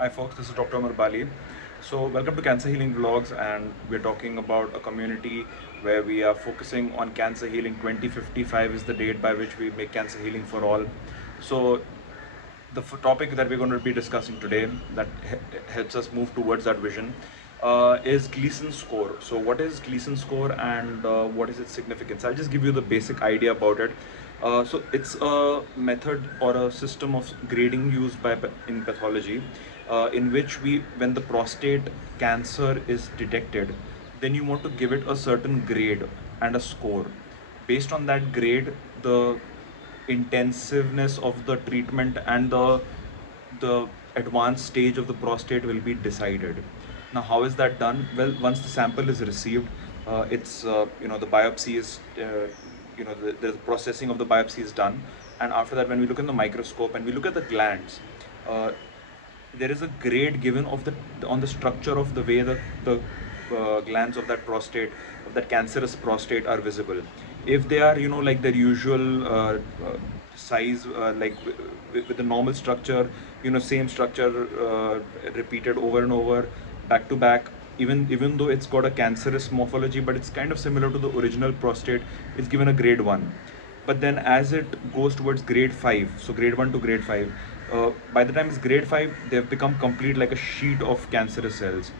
Hi folks, this is Dr. Amar Bali. So welcome to Cancer Healing Vlogs, and we're talking about a community where we are focusing on cancer healing. 2055 is the date by which we make cancer healing for all. So the topic that we're going to be discussing today that helps us move towards that vision is Gleason score. So what is Gleason score, and what is its significance? I'll just give you the basic idea about it. So it's a method or a system of grading used in pathology, in which when the prostate cancer is detected, then you want to give it a certain grade and a score. Based on that grade, the intensiveness of the treatment and the advanced stage of the prostate will be decided. Now, how is that done? Well, once the sample is received, it's the biopsy is the processing of the biopsy is done, and after that, when we look in the microscope and we look at the glands, uh, there is a grade given of the on the structure of the way the glands of that prostate, of that cancerous prostate, are visible. If they are, like their usual size, with the normal structure, same structure repeated over and over, back to back, even though it's got a cancerous morphology, but it's kind of similar to the original prostate, it's given a grade 1. But then as it goes towards grade 5, so grade 1 to grade 5, by the time it's grade 5, they've become complete, like a sheet of cancerous cells.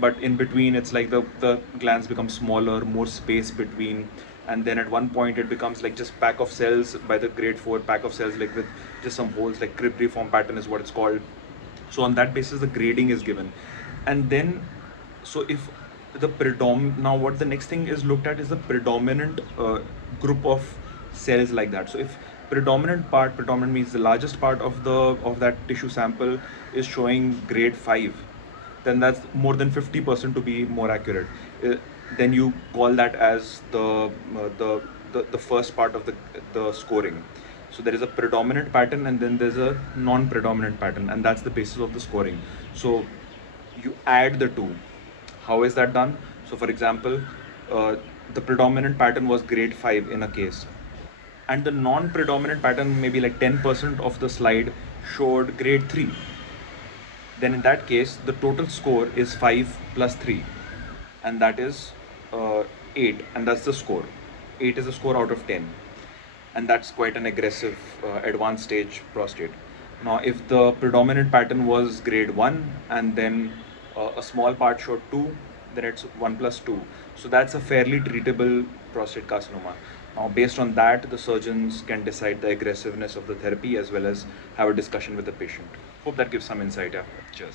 But in between, it's like the glands become smaller, more space between, and then at one point it becomes like just pack of cells. By the grade 4, pack of cells, like with just some holes, like cribriform pattern is what it's called. So on that basis the grading is given. And then, so if the now what the next thing is looked at is the predominant group of cells, like that. So if predominant means the largest part of that tissue sample is showing grade 5, then that's more than 50% to be more accurate. uh, then you call that as the first part of the scoring. So there is a predominant pattern, and then there's a non-predominant pattern, and that's the basis of the scoring. So you add the two. How is that done? So for example, uh, the predominant pattern was grade 5 in a case, and the non-predominant pattern, maybe like 10% of the slide, showed grade 3. Then in that case the total score is 5 plus 3, and that is 8, and that's the score. 8 is a score out of 10, and that's quite an aggressive advanced stage prostate. Now if the predominant pattern was grade 1, and then a small part showed 2, then it's 1 plus 2. So that's a fairly treatable prostate carcinoma. Now based on that, the surgeons can decide the aggressiveness of the therapy, as well as have a discussion with the patient. Hope that gives some insight. Yeah, cheers.